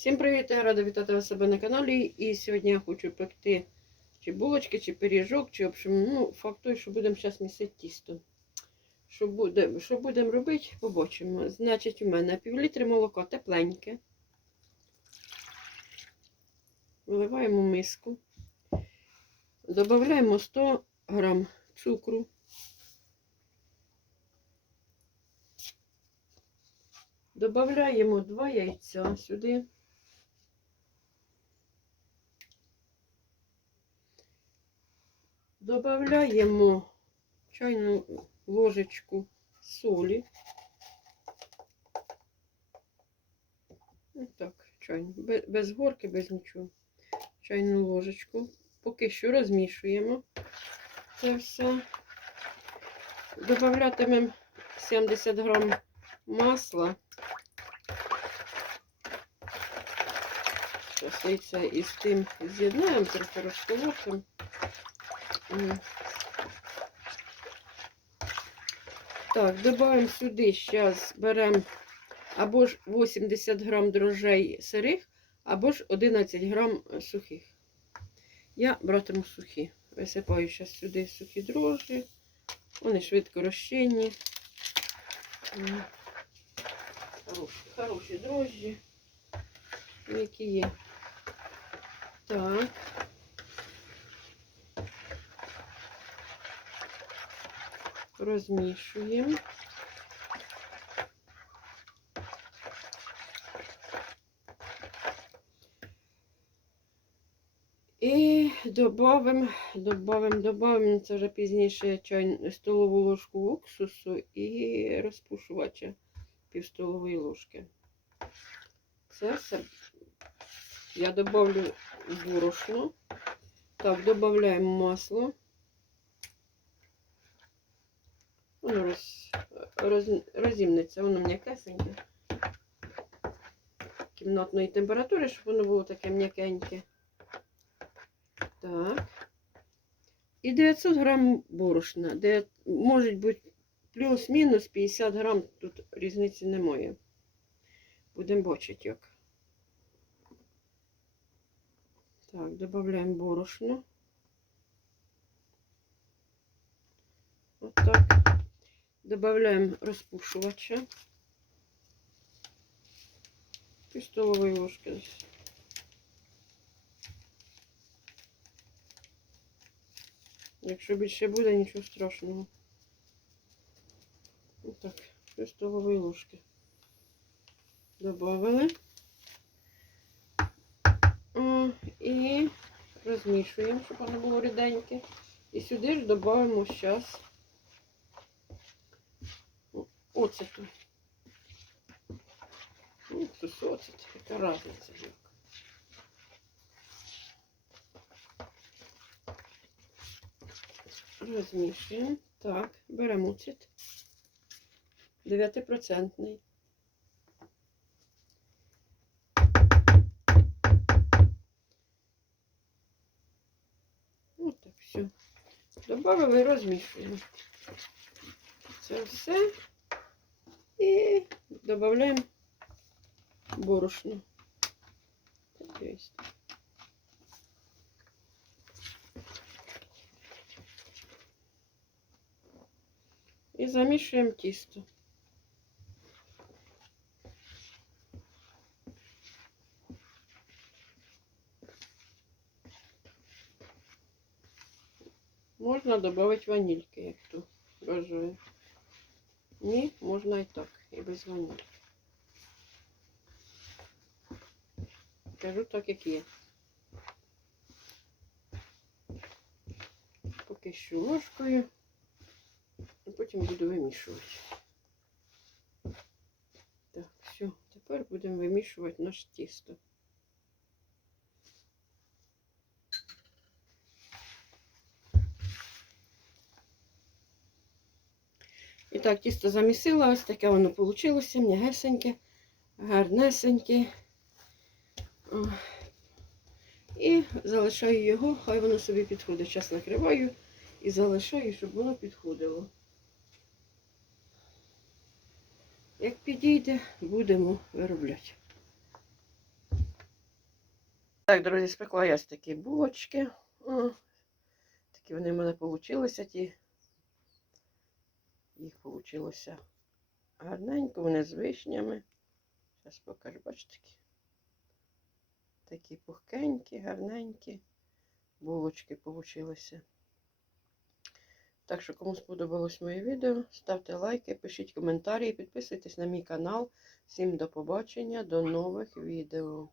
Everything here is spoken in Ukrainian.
Всім привіт! Я рада вітати вас себе на каналі. І сьогодні я хочу пекти чи булочки, чи пиріжок, чи в общем, ну, факт той, що будемо зараз місити тісто. Що будемо що будем робити, побачимо. Значить, у мене півлітри молока тепленьке. Виливаємо миску. Додаємо 100 грам цукру. Добавляємо 2 яйця сюди. Добавляємо чайну ложечку солі. Ось так, чайну, без, без горки, без нічого. Чайну ложечку. Поки що розмішуємо це все. Добавлятимемо 70 грам масла. Зараз яйця із тим з'єднаємо, трохи розколотимо. Так, додаємо сюди, зараз беремо або ж 80 грам дрожжей сирих, або ж 11 грам сухих. Я братиму сухі. Висипаю зараз сюди сухі дрожжі. Вони швидко розчинні. Хороші, хороші дрожжі, які є. Так. Розмішуємо. І додаємо, додаємо, додаємо, це вже пізніше чай, столову ложку уксусу і розпушувача пів столової ложки. Це все я добавлю борошно. Так, додаємо масло. Воно роз, роз, розімнеться, воно м'якесеньке. Кімнатної температури, щоб воно було таке м'якеньке. Так. І 900 грам борошна. Де, може бути плюс-мінус 50 грам, тут різниці немає. Будемо бачити як. Так, додаємо борошно. Отак. Добавляємо розпушувача. Пів столової ложки. Якщо більше буде, нічого страшного. Отак, пів столової ложки. Добавили. І розмішуємо, щоб воно було ріденьке. І сюди ж додаємо зараз оцету. Ну, це оцет, яка різниця. як. Розмішуємо. Так, беремо оцет. 9%. Ось так, все. Добавили і розмішуємо. Це все. І додаємо борошно. Так, є. І замішуємо тісто. Можна додати ванільки, як тут бажаю. Ні, можна і так, і без ванільки. Кажу так, як є. Поки що ложкою, а потім буду вимішувати. Так, все, тепер будемо вимішувати наше тісто. І так, тісто замісила, ось таке воно вийшло, м'ягесеньке, гарнесеньке. І залишаю його, хай воно собі підходить. Зараз накриваю і залишаю, щоб воно підходило. Як підійде, будемо виробляти. Так, друзі, спекла я ось такі булочки. О, такі вони в мене получилися ті. Їх вийшло гарненько, вони з вишнями. Зараз покажу, бачите такі. Такі пухкенькі, гарненькі булочки получилися. Так що, кому сподобалось моє відео, ставте лайки, пишіть коментарі, підписуйтесь на мій канал. Всім до побачення, до нових відео.